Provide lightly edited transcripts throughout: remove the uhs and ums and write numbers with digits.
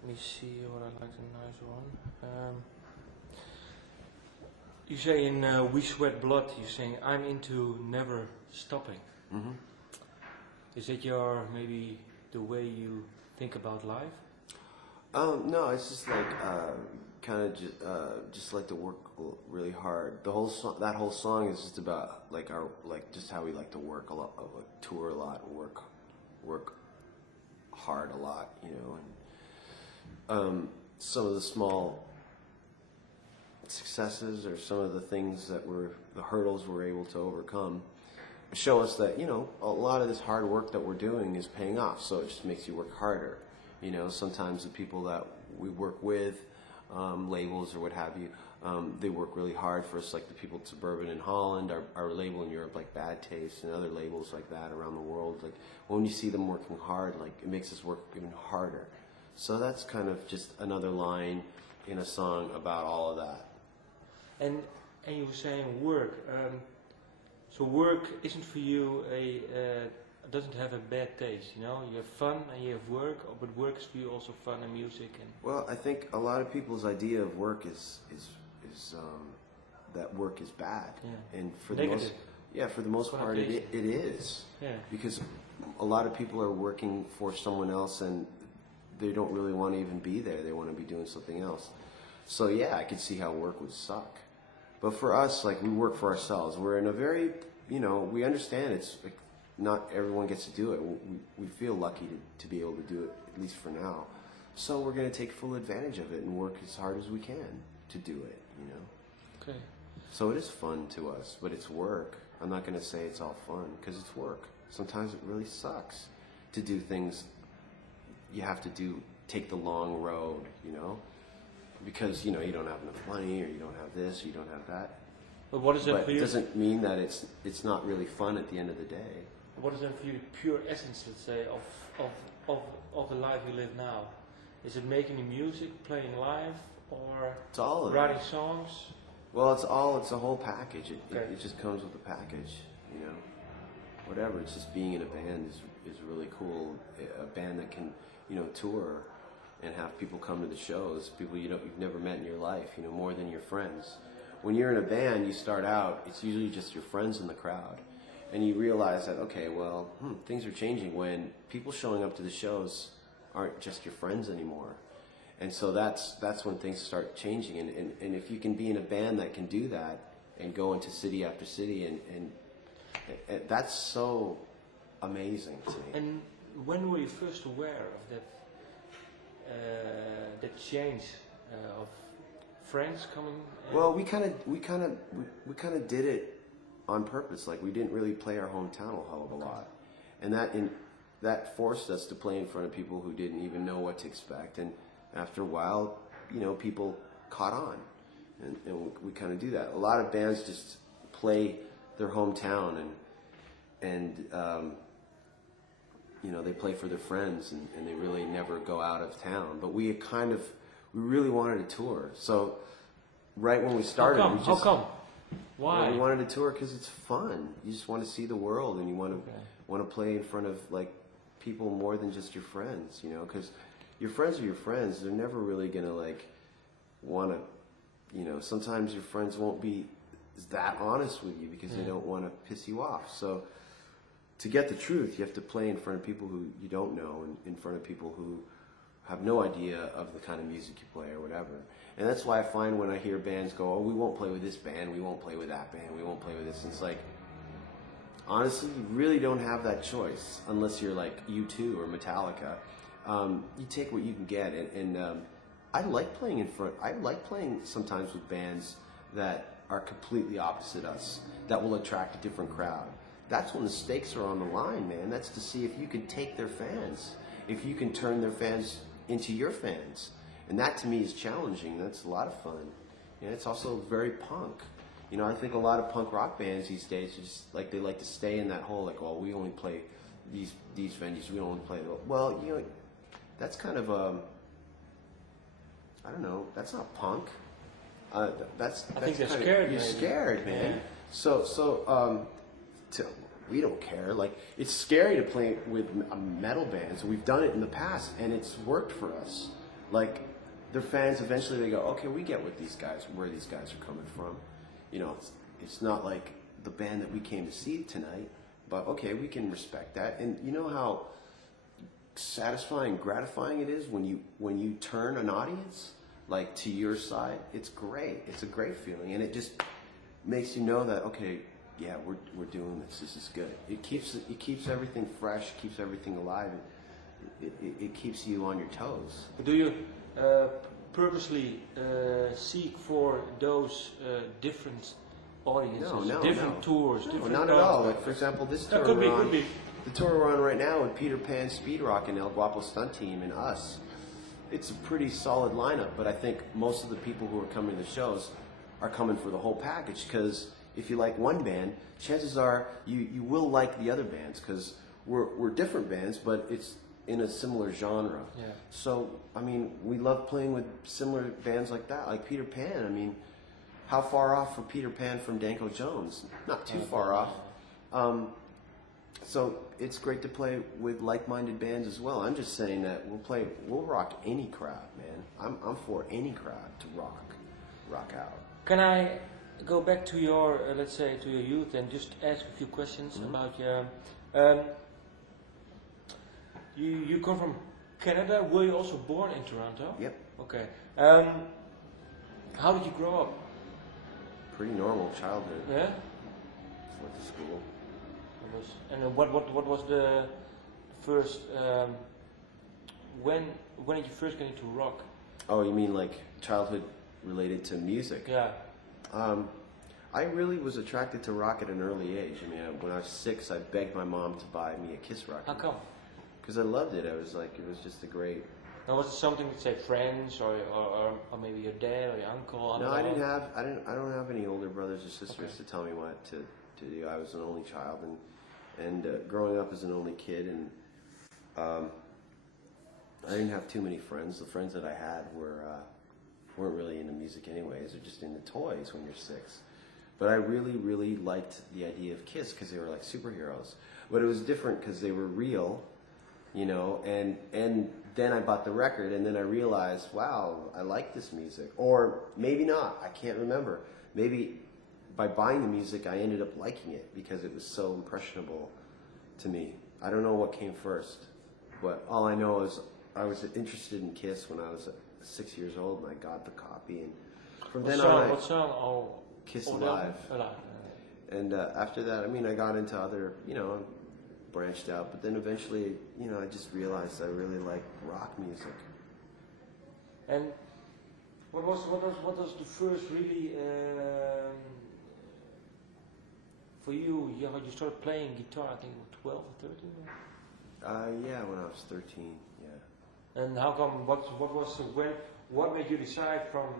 Let me see what I like, a nice one. You say in We Sweat Blood, you're saying, I'm into never stopping. Mm-hmm. Is that your, maybe, the way you think about life? No, it's just like, kind of just like to work really hard. The whole that whole song is just about like just how we like to work a lot, tour a lot, work hard a lot, you know, and some of the small successes or some of the things that the hurdles we're able to overcome show us that, you know, a lot of this hard work that we're doing is paying off. So it just makes you work harder. You know, sometimes the people that we work with, labels or what have you, they work really hard for us, like the people at Suburban in Holland, our label in Europe, like Bad Taste, and other labels like that around the world. Like, when you see them working hard, like, it makes us work even harder. So that's kind of just another line in a song about all of that. And you were saying work. So work isn't for you doesn't have a bad taste, you know? You have fun and you have work, but work is for you also fun and music. And well, I think a lot of people's idea of work is that work is bad. Yeah. And for negative. For the most part, it is. Yeah. Because a lot of people are working for someone else and they don't really want to even be there. They want to be doing something else. So yeah, I could see how work would suck. But for us, like, we work for ourselves. We're in a very, you know, we understand it's like not everyone gets to do it. We feel lucky to be able to do it, at least for now. So we're going to take full advantage of it and work as hard as we can to do it, you know. Okay. So it is fun to us, but it's work. I'm not going to say it's all fun, because it's work. Sometimes it really sucks to do things you have to take the long road, you know. Because, you know, you don't have enough money, or you don't have this, or you don't have that. But what is that but for you? It doesn't mean that it's not really fun at the end of the day. What is then for you the pure essence, let's say, of the life you live now? Is it making the music, playing live, or it's all of writing it. songs? Well, it's a whole package. It just comes with the package, you know. Whatever. It's just being in a band is really cool. A band that can, you know, tour and have people come to the shows, people you've never met in your life, you know, more than your friends. When you're in a band, you start out, it's usually just your friends in the crowd. And you realize that, okay, well, things are changing when people showing up to the shows aren't just your friends anymore. And so that's when things start changing. And if you can be in a band that can do that and go into city after city, and that's so amazing to me. And when were you first aware of that change of friends coming? Well, we kind of did it on purpose. Like, we didn't really play our hometown a hell of a lot, and that forced us to play in front of people who didn't even know what to expect. And after a while, you know, people caught on, and we kind of do that. A lot of bands just play their hometown, and you know, they play for their friends, and they really never go out of town. But we really wanted to tour. So right when we started, how come? Why? Well, we wanted to tour because it's fun. You just want to see the world, and you want to play in front of, like, people more than just your friends, you know, because your friends are your friends. They're never really gonna, like, want to, you know, sometimes your friends won't be that honest with you because they don't want to piss you off. So to get the truth, you have to play in front of people who you don't know, and in front of people who have no idea of the kind of music you play or whatever. And that's why I find when I hear bands go, oh, we won't play with this band, we won't play with that band, we won't play with this. And it's like, honestly, you really don't have that choice unless you're like U2 or Metallica. You take what you can get. And I like playing in front. I like playing sometimes with bands that are completely opposite us, that will attract a different crowd. That's when the stakes are on the line, man. That's to see if you can take their fans, if you can turn their fans into your fans. And that, to me, is challenging. That's a lot of fun. And it's also very punk. You know, I think a lot of punk rock bands these days are just like, they like to stay in that whole, like, oh, we only play these venues, we don't only play. Well, you know, that's kind of I don't know. That's not punk. I think they're scared. You're scared, man. Yeah. So we don't care. Like, it's scary to play with a metal band. So we've done it in the past, and it's worked for us. like their fans eventually they go, okay, we get where these guys are coming from. You know, it's not like the band that we came to see tonight, but okay, we can respect that. And you know how satisfying, gratifying it is when you turn an audience like to your side. It's great. It's a great feeling, and it just makes you know that okay, yeah, we're doing this. This is good. It keeps everything fresh, keeps everything alive. It keeps you on your toes. Do you purposely seek for those different audiences, different tours? No, different not at all. Like for example, this tour could we're on, be. the tour we're on right now with Peter Pan, Speed Rock, and El Guapo Stunt Team, and us. It's a pretty solid lineup, but I think most of the people who are coming to the shows are coming for the whole package, because if you like one band, chances are you will like the other bands, because we're different bands, but it's in a similar genre. Yeah. So, I mean, we love playing with similar bands like that, like Peter Pan. I mean, how far off for Peter Pan from Danko Jones? Not too far off. So it's great to play with like-minded bands as well. I'm just saying that we'll rock any crowd, man. I'm for any crowd to rock out. Can I go back to your, let's say, to your youth and just ask a few questions about your... You come from Canada. Were you also born in Toronto? Yep. Okay. How did you grow up? Pretty normal childhood. Yeah. Went to school. And what was the first? When did you first get into rock? Oh, you mean like childhood related to music? Yeah. I really was attracted to rock at an early age. I mean, when I was 6, I begged my mom to buy me a Kiss record. How come? Because I loved it. I was like, it was just a great. Now, was it something with say friends or maybe your dad or your uncle? No, I don't have any older brothers or sisters to tell me what to do. I was an only child, and growing up as an only kid, and I didn't have too many friends. The friends that I had weren't really into music anyways. They're just into toys when you're 6. But I really, really liked the idea of Kiss because they were like superheroes. But it was different because they were real, you know, and then I bought the record, and then I realized, wow, I like this music. Or maybe not, I can't remember. Maybe by buying the music, I ended up liking it because it was so impressionable to me. I don't know what came first, but all I know is I was interested in Kiss when I was 6 years old, and I got the copy. And from then on, what song? Oh, Kiss Alive. And after that, I mean, I got into other, you know, branched out, but then eventually, you know, I just realized I really like rock music. And what was the first really for you? You started playing guitar, I think, 12 or 13. Yeah, when I was 13. Yeah. And how come? What made you decide from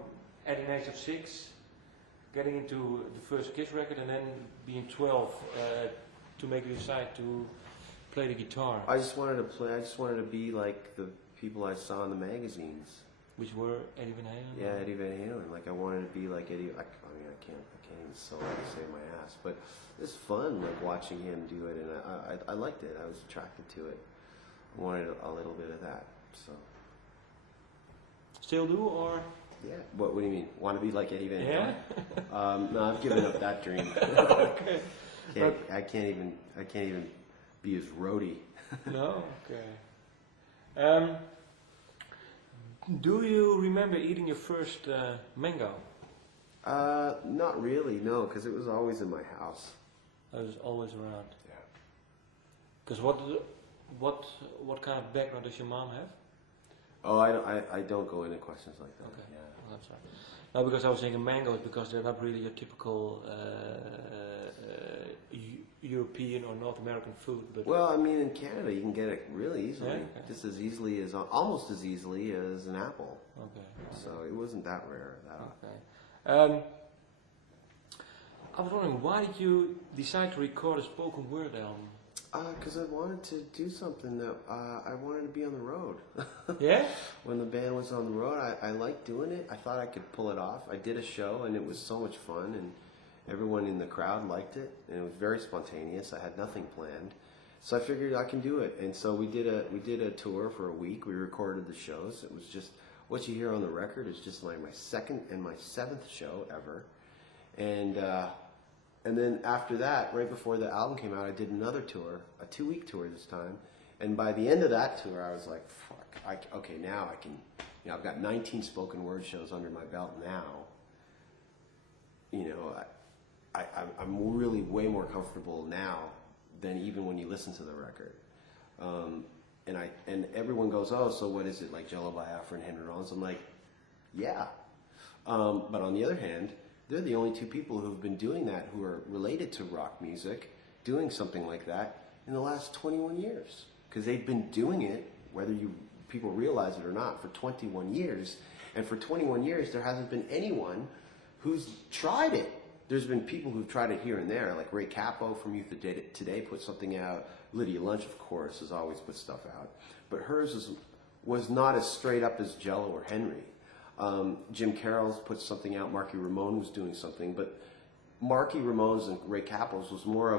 at an age of 6, getting into the first Kiss record, and then being 12 to make you decide to play the guitar? I just wanted to play. I just wanted to be like the people I saw in the magazines. Which were Eddie Van Halen? Yeah, Eddie Van Halen. Like I wanted to be like Eddie. I mean, I can't even solo to save my ass, but it's fun like watching him do it, and I liked it. I was attracted to it. I wanted a little bit of that. So. Still do, or? Yeah. What do you mean? Want to be like Eddie Van Halen? Yeah. No, I've given up that dream. Okay. I can't even be his roadie. No. Okay. Do you remember eating your first mango? Not really. No, because it was always in my house. It was always around. Yeah. Because what kind of background does your mom have? Oh, I don't go into questions like that. Okay. Yeah. Well, I'm sorry. No, because I was thinking mangoes because they're not really your typical European or North American food. But Well, I mean, in Canada you can get it really easily, Yeah, okay. just as easily as almost as easily as an apple. Okay. So it wasn't that rare. Okay. I was wondering, why did you decide to record a spoken word album? Because I wanted to do something that I wanted to be on the road. Yeah? When the band was on the road, I liked doing it. I thought I could pull it off. I did a show, and it was so much fun, and everyone in the crowd liked it, and it was very spontaneous. I had nothing planned, so I figured I can do it. And so we did a tour for a week. We recorded the shows. It was just what you hear on the record is just like my second and my 7th show ever. And then after that, right before the album came out, I did another tour, a 2-week tour this time. And by the end of that tour, I was like, fuck, okay, now I can, you know, I've got 19 spoken word shows under my belt now. You know, I'm really way more comfortable now than even when you listen to the record. And everyone goes, oh, so what is it, like Jello Biafra and Henry Rollins? I'm like, yeah. But on the other hand, they're the only 2 people who've been doing that, who are related to rock music, doing something like that in the last 21 years. Because they've been doing it, whether people realize it or not, for 21 years. And for 21 years, there hasn't been anyone who's tried it. There's been people who've tried it here and there, like Ray Cappo from Youth Today put something out. Lydia Lunch, of course, has always put stuff out. But hers was not as straight up as Jello or Henry. Jim Carroll's put something out. Marky Ramone was doing something. But Marky Ramone's and Ray Cappo's was more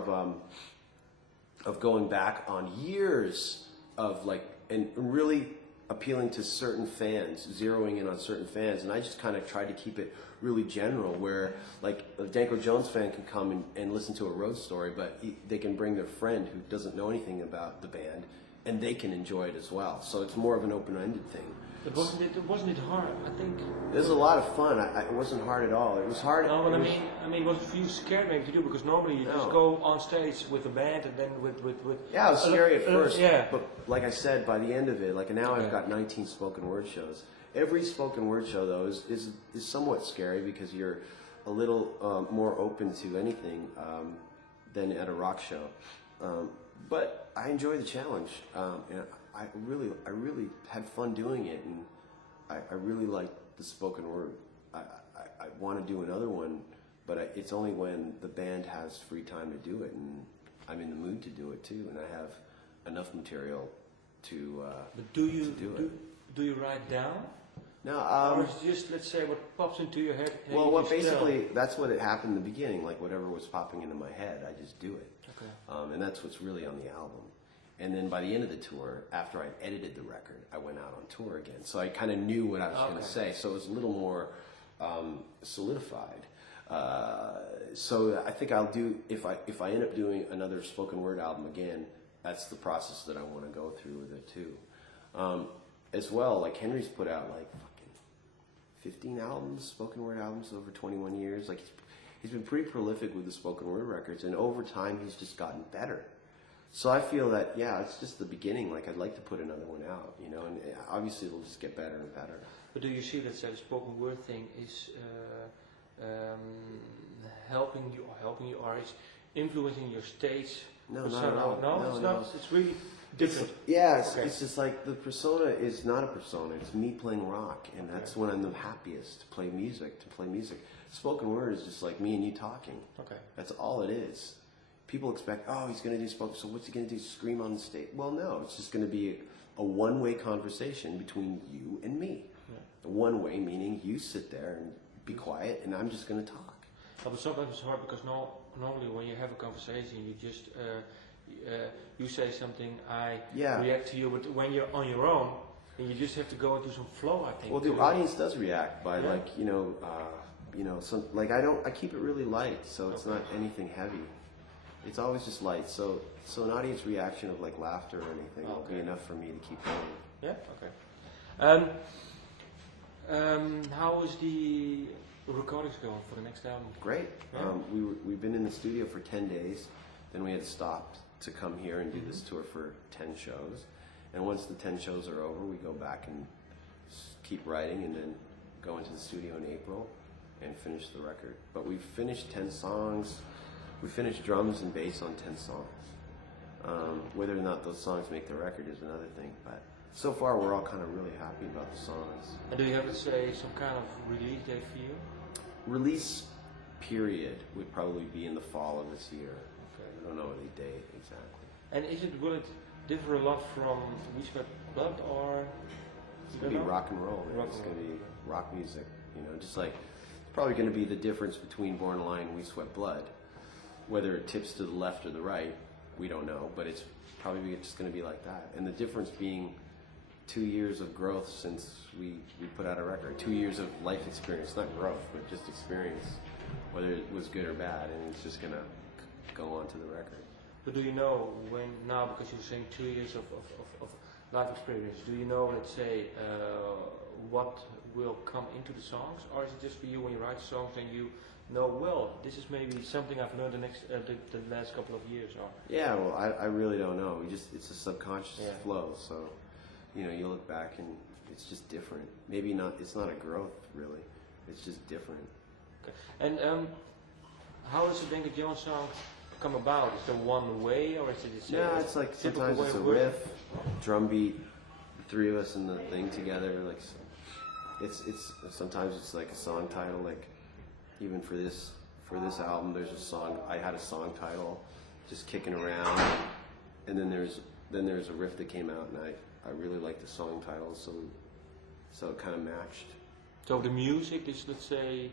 of going back on years of like, and really appealing to certain fans, zeroing in on certain fans. And I just kind of tried to keep it really general, where like a Danko Jones fan can come and listen to a road story, but they can bring their friend who doesn't know anything about the band, and they can enjoy it as well. So it's more of an open-ended thing. But wasn't it hard? I think it was a lot of fun. It wasn't hard at all. It was hard. No, but I mean, was it for you scary maybe to do? Because normally you just go on stage with a band and then with yeah, it was scary at first. Yeah. But like I said, by the end of it, like now I've got 19 spoken word shows. Every spoken word show though is somewhat scary because you're a little more open to anything than at a rock show. But I enjoy the challenge, and I really had fun doing it, and I really like the spoken word. I want to do another one, but it's only when the band has free time to do it, and I'm in the mood to do it too, and I have enough material to but do you do it. Do you write down? No, or is it just, let's say, what pops into your head? Well, that's what it happened in the beginning. Like whatever was popping into my head, I just do it. Okay. And that's what's really on the album. And then by the end of the tour, after I edited the record, I went out on tour again. So I kind of knew what I was going to say. So it was a little more solidified. So I think I'll do, if I end up doing another spoken word album again, that's the process that I want to go through with it too. As well, like Henry's put out like fucking 15 albums, spoken word albums over 21 years. Like he's been pretty prolific with the spoken word records, and over time he's just gotten better. So I feel that, yeah, it's just the beginning. Like I'd like to put another one out, you know, and obviously it'll just get better and better. But do you see that the spoken word thing is helping you, or is influencing your stage? No, not at all. No, it's not. It's really different. It's just like the persona is not a persona. It's me playing rock, and that's when I'm the happiest to play music. Spoken word is just like me and you talking. Okay. That's all it is. People expect, oh, he's going to do spoken, so what's he going to do, scream on the stage? Well, no, it's just going to be a one-way conversation between you and me. Yeah. One-way meaning you sit there and be quiet, and I'm just going to talk. But sometimes it's hard because normally when you have a conversation, you just you say something, I react to you. But when you're on your own, then you just have to go into some flow. I think. Well, the audience does react by like some like I keep it really light, so it's not anything heavy. It's always just light. So an audience reaction of like laughter or anything will be enough for me to keep going. Yeah. Okay. How is the recordings going for the next album? Great. Yeah. We've been in the studio for 10 days. Then we had stopped to come here and do this tour for 10 shows. And once the 10 shows are over, we go back and keep writing and then go into the studio in April and finish the record. But we've finished 10 songs. We finished drums and bass on 10 songs. Whether or not those songs make the record is another thing. But so far, we're all kind of really happy about the songs. And do you have, let's say, some kind of release date for you? Release period would probably be in the fall of this year. Okay. I don't know any date exactly. And will it differ a lot from We Sweat Blood, or? It's going to be rock and roll. It's going to be rock music. You know, just like it's probably going to be the difference between Born Alive and We Sweat Blood. Whether it tips to the left or the right, we don't know. But it's probably just going to be like that. And the difference being 2 years of growth since we put out a record. 2 years of life experience, not growth, but just experience, whether it was good or bad, and it's just gonna go on to the record. But do you know when now, because you're saying 2 years of life experience, do you know, let's say, what will come into the songs, or is it just for you when you write songs and you know, well, this is maybe something I've learned the last couple of years? Or Yeah, well, I really don't know. It's a subconscious flow, so you know, you look back and it's just different. Maybe not. It's not a growth really. It's just different. Okay. And how does the Danko Jones song come about? Is there one way, or is it? Yeah, it's like sometimes it's a riff, drum beat, the three of us in the thing together. Like it's sometimes it's like a song title. Like even for this album, there's a song. I had a song title, just kicking around, and then there's a riff that came out, and I really liked the song title, so it kind of matched. So the music is, let's say,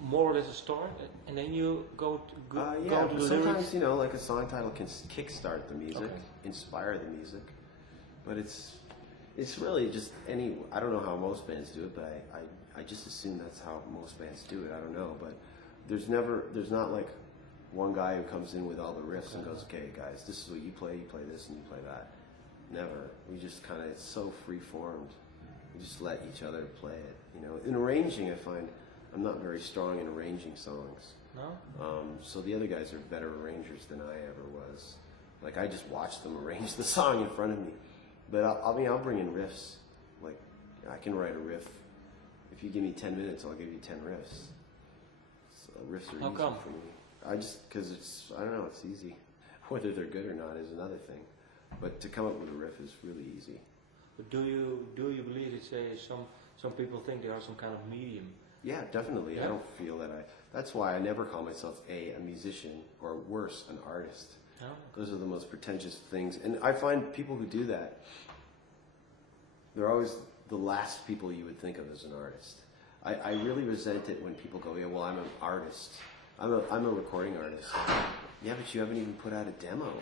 more or less a start, and then you go to the sometimes lyrics. you know, like a song title can kickstart the music, inspire the music, but it's really just I don't know how most bands do it, but I just assume that's how most bands do it. I don't know, but there's not like one guy who comes in with all the riffs and goes, okay guys, this is what you play this and you play that. Never. We just kind of, it's so free formed. We just let each other play it. You know, in arranging, I find I'm not very strong in arranging songs. No? So the other guys are better arrangers than I ever was. Like I just watch them arrange the song in front of me. But I'll bring in riffs. Like I can write a riff. If you give me 10 minutes, I'll give you 10 riffs. So riffs are easy for me. Because I don't know, it's easy. Whether they're good or not is another thing. But to come up with a riff is really easy. But do you believe it's some people think they are some kind of medium? Yeah, definitely. Yeah? I don't feel that that's why I never call myself a musician, or worse, an artist. No? Those are the most pretentious things. And I find people who do that, they're always the last people you would think of as an artist. I really resent it when people go, yeah, well, I'm an artist. I'm a recording artist. Yeah, but you haven't even put out a demo.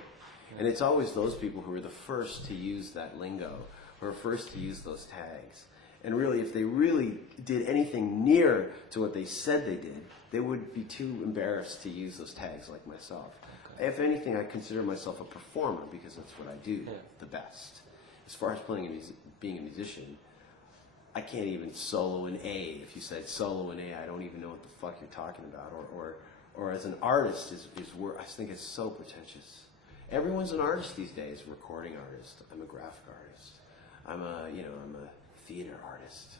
And it's always those people who are the first to use that lingo, who are first to use those tags. And really, if they really did anything near to what they said they did, they would be too embarrassed to use those tags like myself. Okay. If anything, I consider myself a performer because that's what I do the best. As far as being a musician, I can't even solo an A. If you said solo an A, I don't even know what the fuck you're talking about. Or as an artist I think it's so pretentious. Everyone's an artist these days. Recording artist. I'm a graphic artist. I'm a theater artist.